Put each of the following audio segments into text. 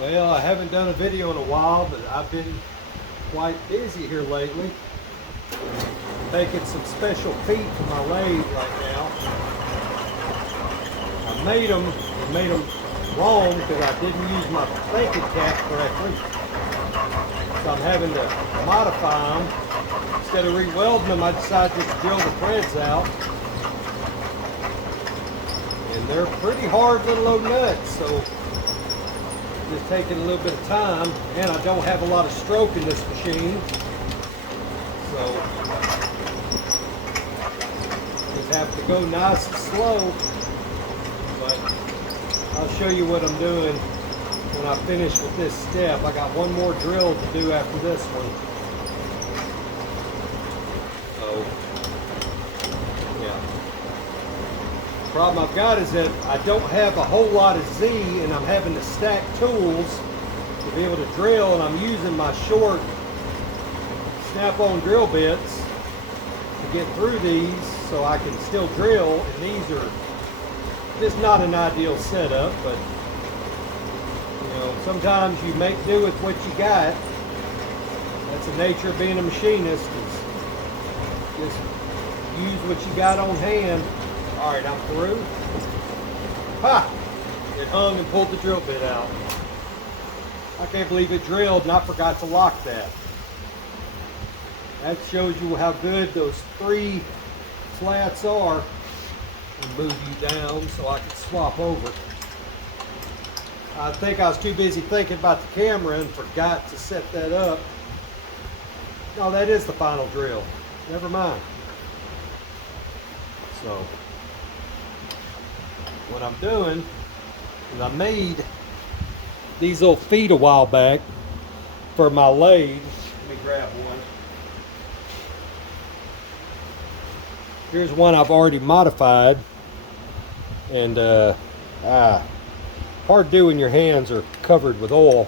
Well, I haven't done a video in a while, but I've been quite busy here lately. Making some special feet for my lathe right now. I made them wrong because I didn't use my thinking cap correctly. So I'm having to modify them. Instead of re-welding them, I decided just to drill the threads out. And they're pretty hard little old nuts, so just taking a little bit of time, and I don't have a lot of stroke in this machine, so just have to go nice and slow. But I'll show you what I'm doing when I finish with this step. I got one more drill to do after this one. So yeah, the problem I've got is that I don't have a whole lot of Z, and I'm having to stack tools to be able to drill, and I'm using my short snap-on drill bits to get through these so I can still drill, and these are just not an ideal setup, but you know, sometimes you make do with what you got. That's the nature of being a machinist, is just use what you got on hand. All right, I'm through. Ha! It hung and pulled the drill bit out. I can't believe it drilled and I forgot to lock that. That shows you how good those 3 slats are. And move you down so I can swap over. I think I was too busy thinking about the camera and forgot to set that up. No, that is the final drill. Never mind. So what I'm doing is I made these little feet a while back for my lathe. Let me grab one. Here's one I've already modified, and hard to do when your hands are covered with oil.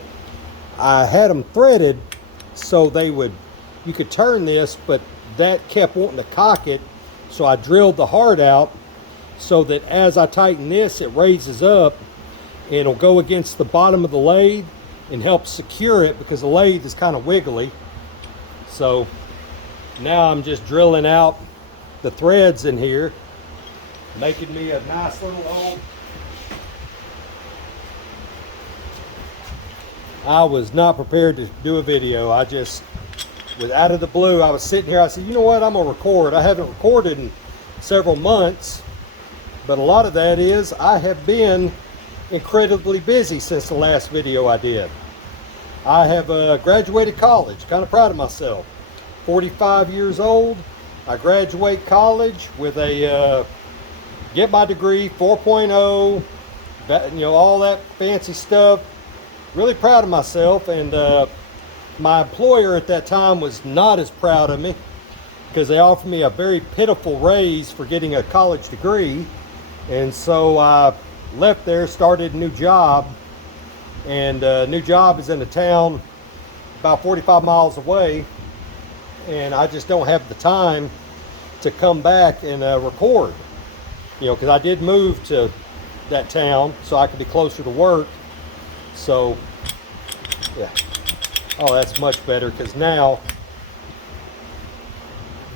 I had them threaded so you could turn this, but that kept wanting to cock it, so I drilled the heart out so that as I tighten this, it raises up and it'll go against the bottom of the lathe and help secure it, because the lathe is kind of wiggly. So now I'm just drilling out the threads in here, making me a nice little hole. I was not prepared to do a video. I just was out of the blue. I was sitting here, I said, you know what, I'm gonna record. I haven't recorded in several months, but a lot of that is I have been incredibly busy since the last video I did. I have graduated college, kind of proud of myself. 45 years old. I graduate college with a get my degree 4.0, you know, all that fancy stuff. Really proud of myself, and my employer at that time was not as proud of me because they offered me a very pitiful raise for getting a college degree. And so I left there, started a new job, and new job is in a town about 45 miles away, and I just don't have the time to come back and record, you know, because I did move to that town so I could be closer to work. So yeah, oh, that's much better, because now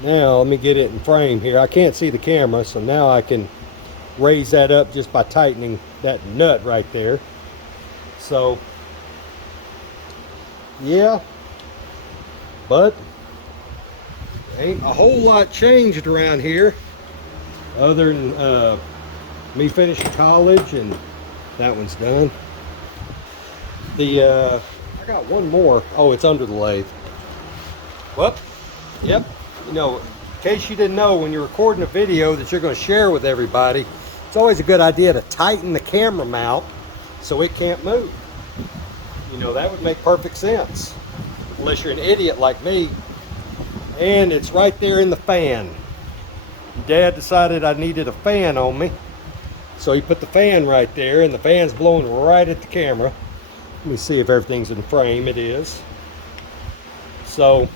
let me get it in frame here. I can't see the camera, so now I can raise that up just by tightening that nut right there. So yeah, but ain't a whole lot changed around here other than me finishing college, and that one's done. I got one more. Oh, it's under the lathe. Well, yep. You know, in case you didn't know, when you're recording a video that you're going to share with everybody, it's always a good idea to tighten the camera mount so it can't move. You know, that would make perfect sense, unless you're an idiot like me. And it's right there in the fan. Dad decided I needed a fan on me, so he put the fan right there, and the fan's blowing right at the camera. Let me see if everything's in frame. It is. So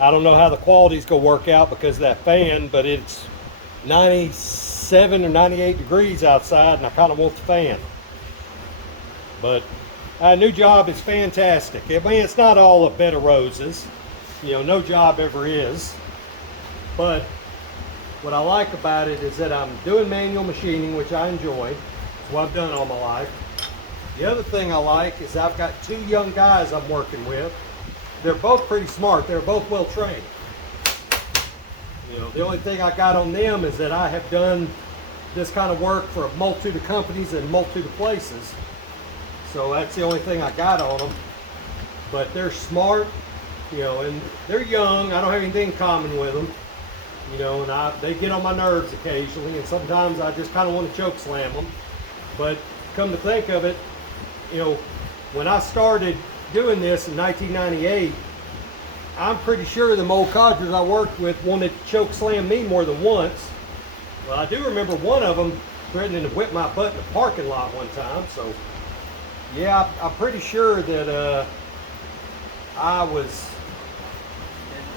I don't know how the quality's gonna work out because of that fan, but it's 97 or 98 degrees outside, and I kind of want the fan. But a new job is fantastic. I mean, it's not all a bed of roses. You know, no job ever is. But what I like about it is that I'm doing manual machining, which I enjoy. It's what I've done all my life. The other thing I like is I've got two young guys I'm working with. They're both pretty smart. They're both well trained. You know, the only thing I got on them is that I have done this kind of work for a multitude of companies and multitude of places. So that's the only thing I got on them. But they're smart, you know, and they're young. I don't have anything in common with them, you know, and they get on my nerves occasionally, and sometimes I just kind of want to choke slam them. But come to think of it, you know, when I started doing this in 1998, I'm pretty sure the old codgers I worked with wanted to choke slam me more than once. Well, I do remember one of them threatening to whip my butt in the parking lot one time. So, yeah, I'm pretty sure that I was,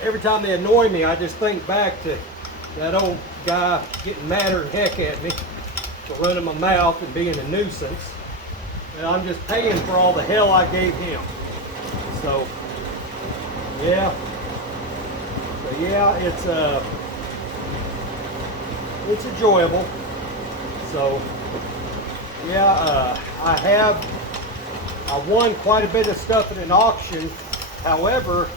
every time they annoy me, I just think back to that old guy getting madder than heck at me for running my mouth and being a nuisance. And I'm just paying for all the hell I gave him. So, yeah. So, yeah, it's enjoyable. So, yeah, I won quite a bit of stuff in an auction. However,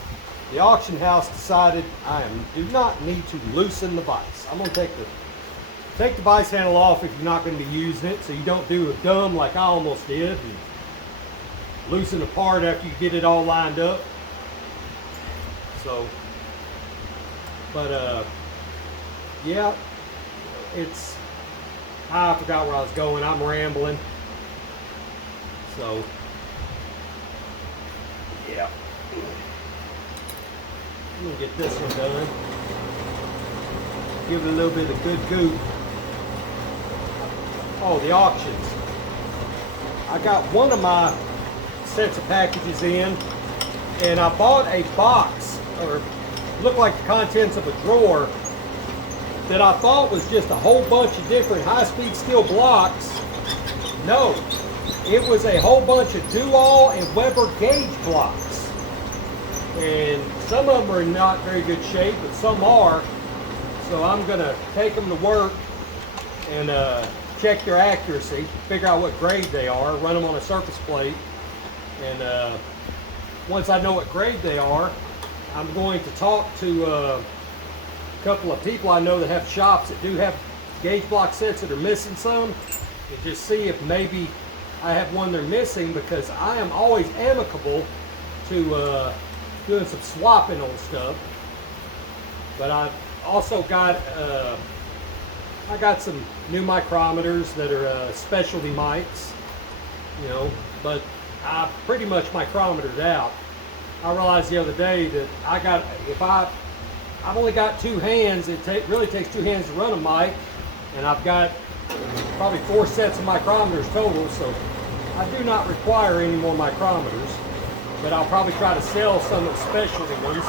the auction house decided I do not need to loosen the vise. I'm going to take the vise handle off if you're not going to be using it, so you don't do a dumb like I almost did and loosen apart after you get it all lined up. So, but yeah, I forgot where I was going. I'm rambling. So, yeah. I'm gonna get this one done. Give it a little bit of good goop. Oh, the auctions. I got one of my sets of packages in, and I bought a box, or looked like the contents of a drawer, that I thought was just a whole bunch of different high-speed steel blocks. No, it was a whole bunch of Dual and Weber gauge blocks. And some of them are in not very good shape, but some are. So I'm gonna take them to work and check their accuracy, figure out what grade they are, run them on a surface plate, and once I know what grade they are, I'm going to talk to a couple of people I know that have shops that do have gauge block sets that are missing some, and just see if maybe I have one they're missing, because I am always amicable to doing some swapping on stuff. But I've also got I got some new micrometers that are specialty mics, you know, but I pretty much micrometered out. I realized the other day that I've only got two hands. It really takes two hands to run a mic, and I've got probably 4 sets of micrometers total, so I do not require any more micrometers, but I'll probably try to sell some of the specialty ones.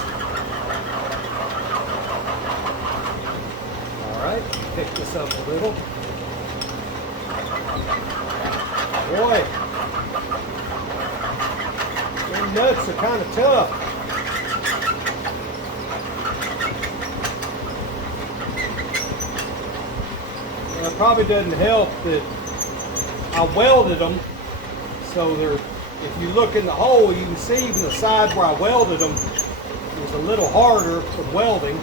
All right, pick this up a little. Boy, them nuts are kind of tough. It probably doesn't help that I welded them, so if you look in the hole, you can see even the side where I welded them was a little harder from welding,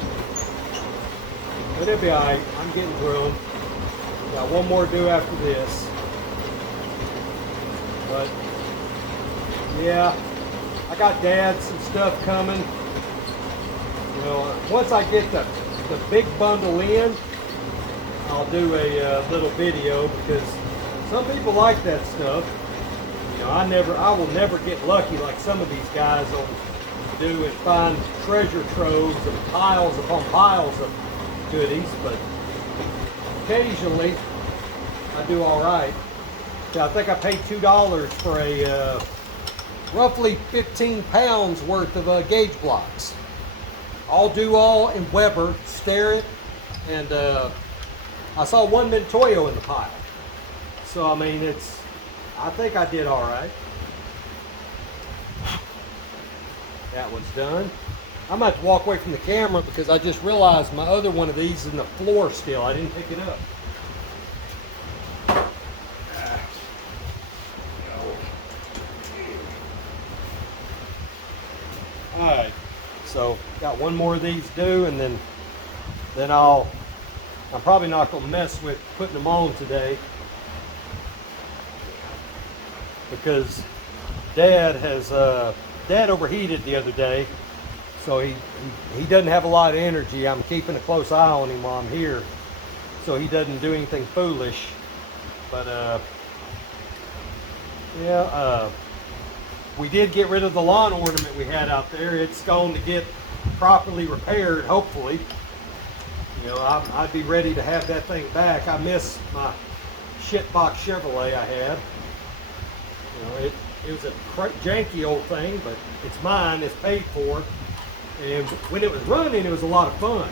but it'll be all right. I'm getting through them. Got one more to do after this, but yeah, I got Dad some stuff coming. You know, once I get the big bundle in, I'll do a little video, because some people like that stuff. You know, I will never get lucky like some of these guys will do and find treasure troves and piles upon piles of goodies, but occasionally I do all right. So I think I paid $2 for a roughly 15 pounds worth of gauge blocks. All Dual and Weber, Starrett, and I saw one Mintoyo in the pile. So I mean, I think I did all right. That one's done. I'm about to walk away from the camera because I just realized my other one of these is in the floor still. I didn't pick it up. All right, so got one more of these due, and then I'm probably not gonna mess with putting them on today because Dad overheated the other day, so he doesn't have a lot of energy. I'm keeping a close eye on him while I'm here, so he doesn't do anything foolish. But yeah, we did get rid of the lawn ornament we had out there. It's going to get properly repaired, hopefully. You know, I'd be ready to have that thing back. I miss my shitbox Chevrolet I had. You know, it was a janky old thing, but it's mine, it's paid for. And when it was running, it was a lot of fun.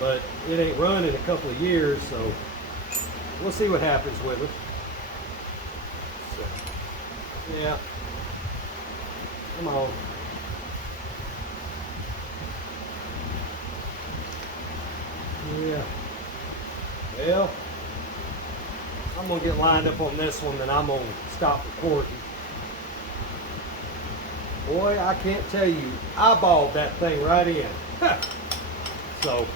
But it ain't run in a couple of years, so we'll see what happens with it. So, yeah. Come on. Yeah. Well, I'm gonna get lined up on this one, then I'm gonna stop recording. Boy, I can't tell you, eyeballed that thing right in. So,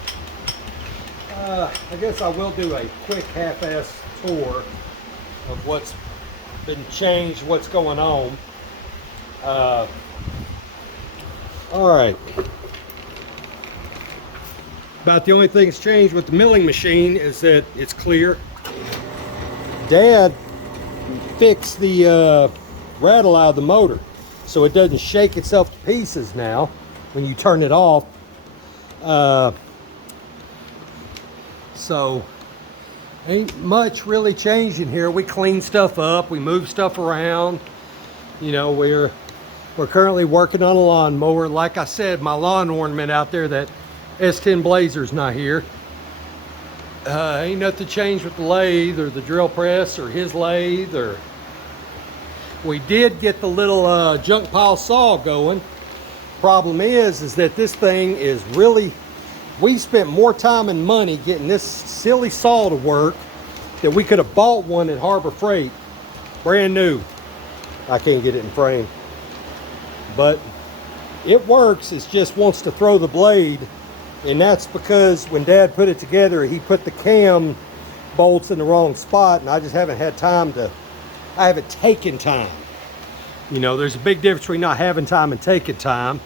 I guess I will do a quick half-ass tour of what's been changed, what's going on. All right. About the only thing that's changed with the milling machine is that it's clear. Dad fixed the rattle out of the motor so it doesn't shake itself to pieces now when you turn it off. So ain't much really changing here. We clean stuff up, we move stuff around. You know, we're currently working on a lawnmower. Like I said, my lawn ornament out there, that S10 Blazer's not here. Ain't nothing changed with the lathe or the drill press or his lathe. Or we did get the little junk pile saw going. Problem is that this thing is really, we spent more time and money getting this silly saw to work that we could have bought one at Harbor Freight, brand new. I can't get it in frame, but it works. It just wants to throw the blade. And that's because when Dad put it together, he put the cam bolts in the wrong spot, and I just haven't had time to, I haven't taken time. You know, there's a big difference between not having time and taking time.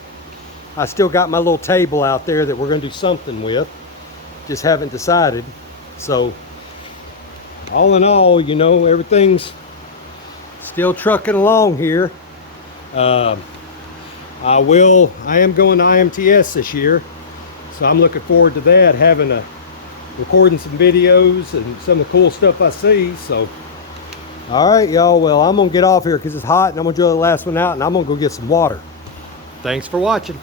I still got my little table out there that we're gonna do something with. Just haven't decided. So, all in all, you know, everything's still trucking along here. I am going to IMTS this year. So I'm looking forward to that, recording some videos and some of the cool stuff I see. So, all right, y'all. Well, I'm gonna get off here because it's hot, and I'm gonna drill the last one out, and I'm gonna go get some water. Thanks for watching.